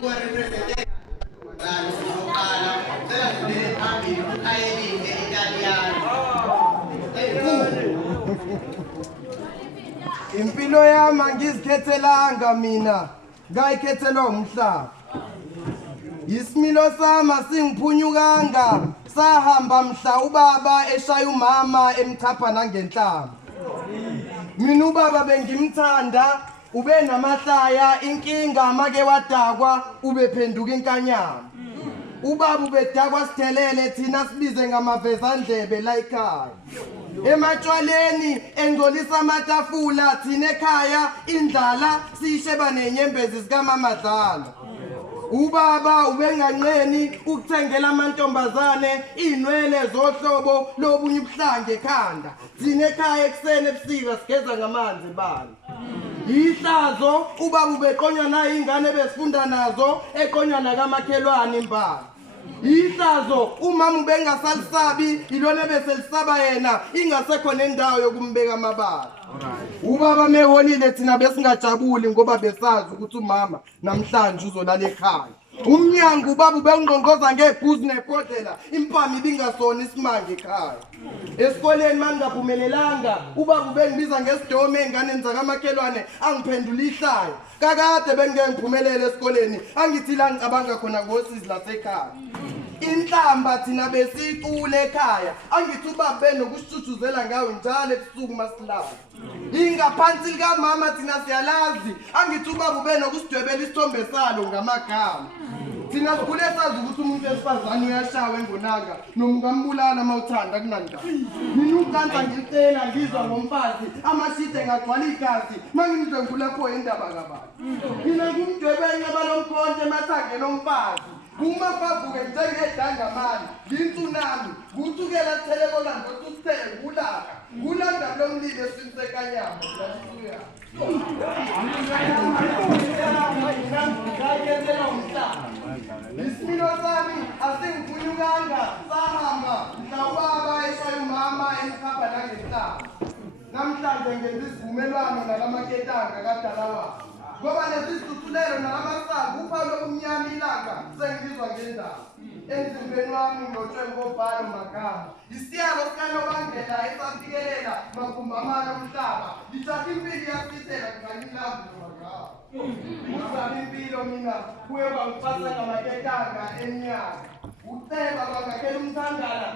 Represente soqala cela sidlele phambili khayelihle Ntaliyane. Impilo yami angizikhethelanga mina, ngayikhethelwa umhlaba. Isimilo sami singiphunyukanga, sahamba mhla ubaba eshaya umama emchapha nangenhlamba. Mina ubaba bengimthanda, ube namahlaya, inkinga make wadakwa, ubephenduka inkanyama. Ubaba ubedakwa sithelele thina sibize ngamavezandlebe la ekhaya. Ematshwaleni engcolisa amatafula thina ekhaya indlala siyisheba nenyembezi zikaMamadlala. Ubaba ubenganqeni ukuthengela amantombazane inwele zohlobo lobunye ubuhlanga ekhanda. Thina ekhaya ekuseni ebusika sigeza ngamanzi bani. Ihlazo ubaba ubeqonywa nayo ingane besifunda nazo eqonywa nakamakhelwane imbala. Ihlazo umama ubengasalisabi ilona beselisaba yena ingasekho nendawo yokumbeka amabala. Ubaba mehonile thina besingajabuli ngoba besazi ukuthi umama namhlanje uzolala ekhaya. Umnyango ubaba ubengqongqoza ngebhuzi nebhodlela impama ibingasona isimanga ekhaya. Esikoleni mangaphumelelanga ubaba ubengibiza ngesidome enganeni zakamakhelwane angiphendula ihlaya. Kakade bengeke ngiphumelele esikoleni angithi la ngicabanga khona ngosizi lasekhaya. Inhlamba thina besicule ekhaya angithi ubaba benokusithuthuzela ngayo njalo ebusuku masilala. Ingaphansi likamama thina siyalazi angithi ubaba benokusidwebela isithombe salo ngamagama. Thina sikhule sazi ukuthi umuntu wesifazane uyashawa engonanga noma ungambulala mawuthanda kunandaba. Mina ukanza ngicela ngizwa ngomfazi amashide ngagcwala igazi mangimzwe ngulapho indaba kababa. Mina ngumdwebenye balomkhonto emathange nomfazi. Uma bavuke njengedanga mali ngintsunami kuthukela thelekona ngokusithele kulaka kulanda lomlilo esinsekanyama lasiya. Isimilo sami asingiphunyukanga sahamba mhla ubaba eshaya umama emkhapha nangenhlamba. Namhlanje ngenza isivumelwano nalamaketanga kadala wakhe. Ngoba lesisuthulelo nalamasaku uphawu lobumnyama ilanga sengibizwa ngendaba. Emzimbeni wami ngilotshwe ngobhalo magama. Isiyalo sikanobangela esafikelela magumbamana umhlaba. Ngithatha impilo yasithela ngangilapho magama. Ngizama impilo mina kuye bangiphatha ngamaketanga eminyaka. Uceba bangakhela umthandana.